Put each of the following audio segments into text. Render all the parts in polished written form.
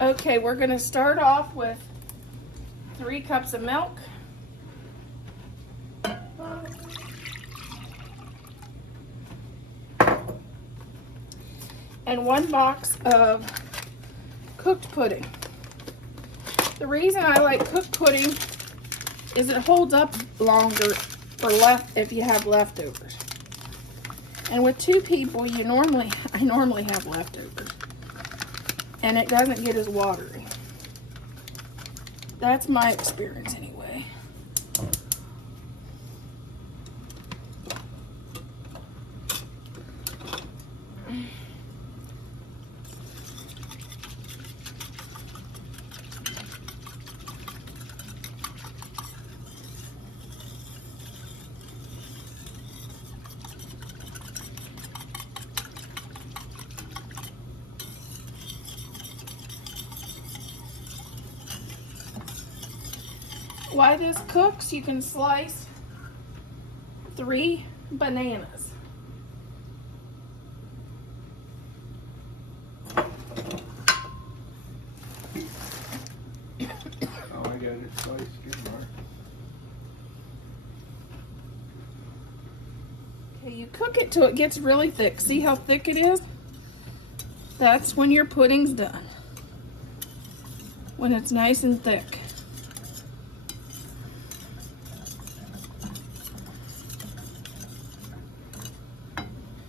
Okay, we're going to start off with 3 cups of milk. And 1 box of cooked pudding. The reason I like cooked pudding is it holds up longer if you have leftovers. And with 2 people, I normally have leftovers. And it doesn't get as watery. That's my experience anyway. While this cooks, you can slice 3 bananas. All I got is sliced skin. Okay, you cook it till it gets really thick. See how thick it is? That's when your pudding's done. When it's nice and thick.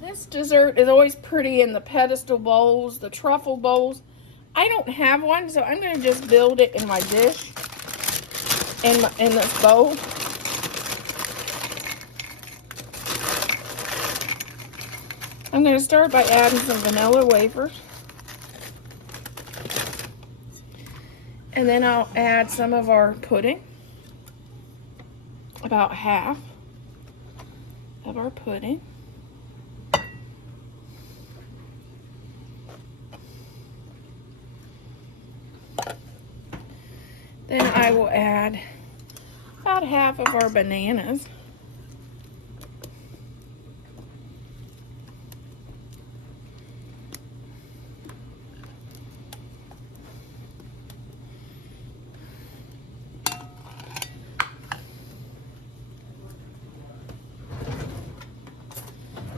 This dessert is always pretty in the pedestal bowls, the truffle bowls. I don't have one, so I'm going to just build it in my dish, in this bowl. I'm going to start by adding some vanilla wafers. And then I'll add some of our pudding. About half of our pudding. Then I will add about half of our bananas.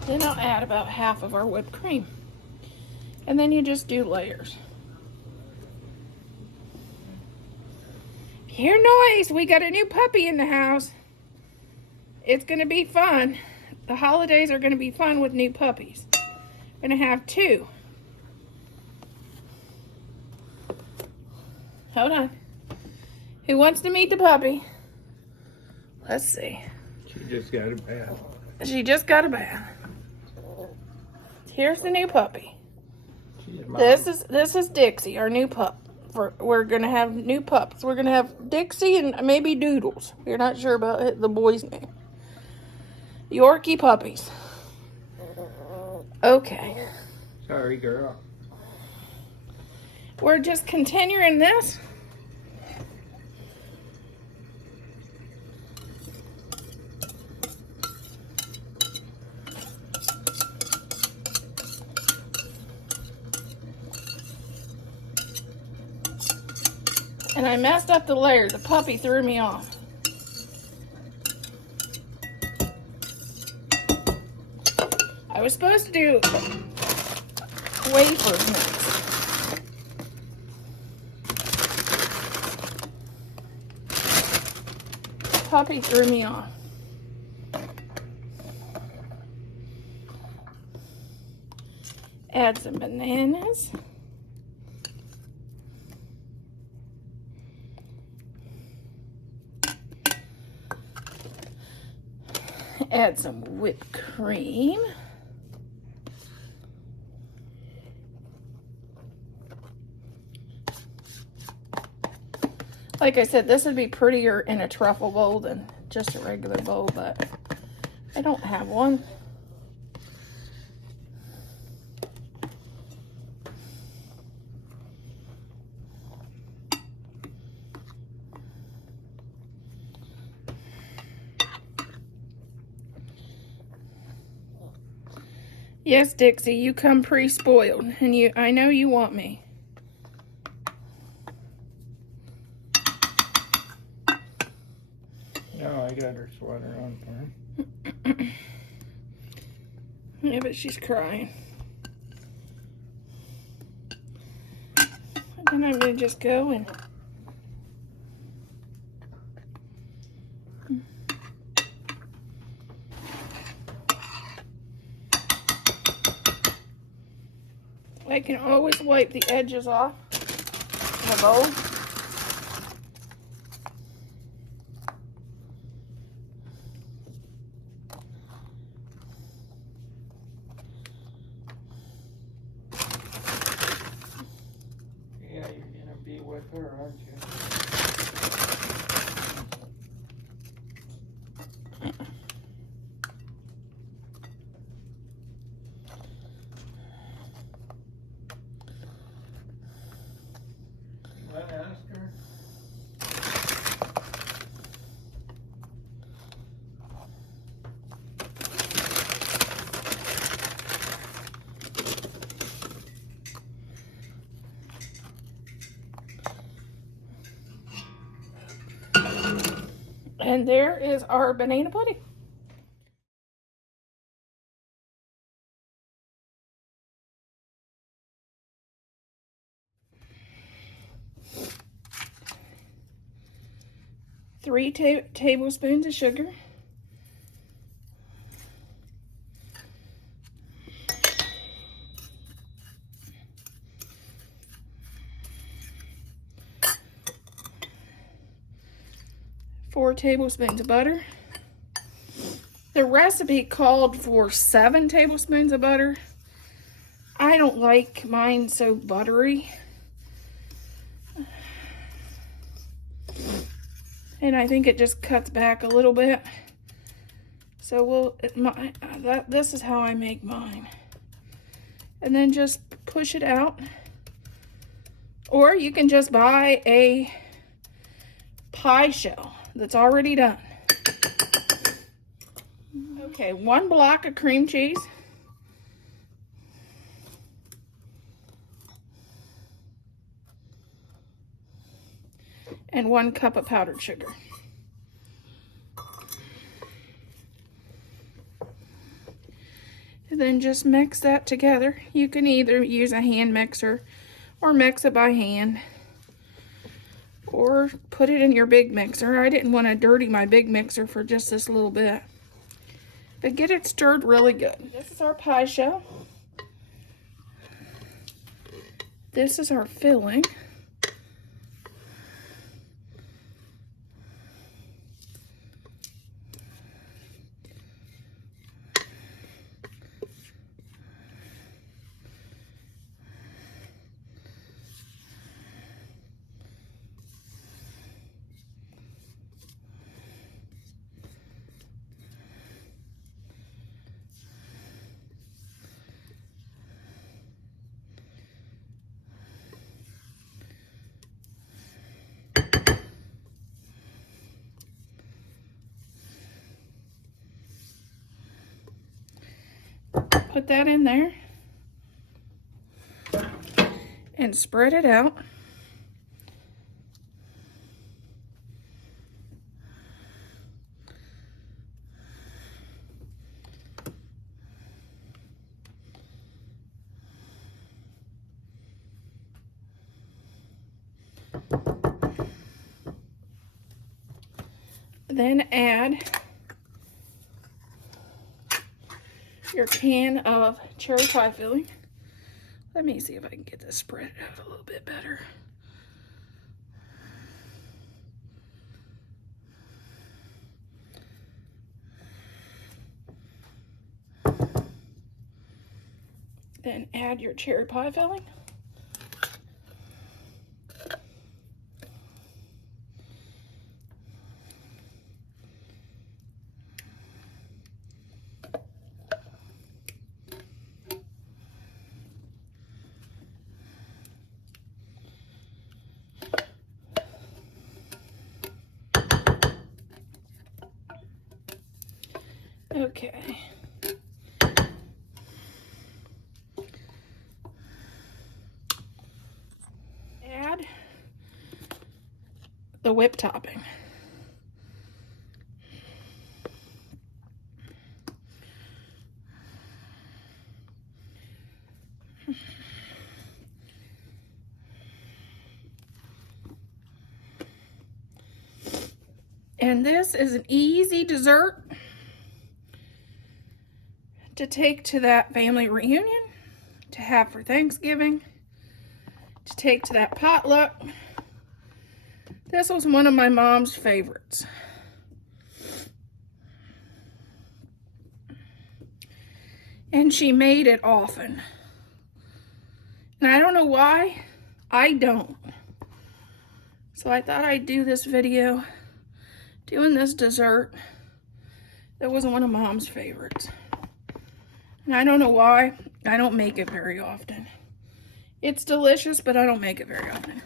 Then I'll add about half of our whipped cream. And then you just do layers. Hear noise, we got a new puppy in the house. It's gonna be fun. The holidays are gonna be fun with new puppies. We're gonna have 2. Hold on. Who wants to meet the puppy? Let's see. She just got a bath. She just got a bath. Here's the new puppy. This is Dixie, our new pup. We're gonna have new pups. We're gonna have Dixie and maybe Doodles. We're not sure about the boy's name. Yorkie puppies. Okay. Sorry, girl. We're just continuing this. And I messed up the layer. The puppy threw me off. I was supposed to do wafers next. The puppy threw me off. Add some bananas. Add some whipped cream. Like I said, this would be prettier in a truffle bowl than just a regular bowl, but I don't have one. Yes, Dixie, you come pre-spoiled, and I know you want me. got her sweater on for her. Yeah, but she's crying. And then I'm going to just go and I can always wipe the edges off in a bowl. Yeah, you're gonna be with her, aren't you? You wanna ask her? And there is our banana pudding. Three tablespoons of sugar. 4 tablespoons of butter. The recipe called for 7 tablespoons of butter. I don't like mine so buttery. And I think it just cuts back a little bit. So this is how I make mine. And then just push it out. Or you can just buy a pie shell that's already done. Okay, 1 block of cream cheese. And 1 cup of powdered sugar. And then just mix that together. You can either use a hand mixer or mix it by hand, or put it in your big mixer. I didn't want to dirty my big mixer for just this little bit. But get it stirred really good. This is our pie shell. This is our filling. Put that in there and spread it out. Then add your can of cherry pie filling. Let me see if I can get this spread out a little bit better. Then add your cherry pie filling. Okay. Add the whipped topping. And this is an easy dessert to take to that family reunion, to have for Thanksgiving, to take to that potluck. This was one of my mom's favorites. And she made it often. And I don't know why, I don't. So I thought I'd do this video doing this dessert that was one of Mom's favorites. And I don't know why, I don't make it very often. It's delicious, but I don't make it very often.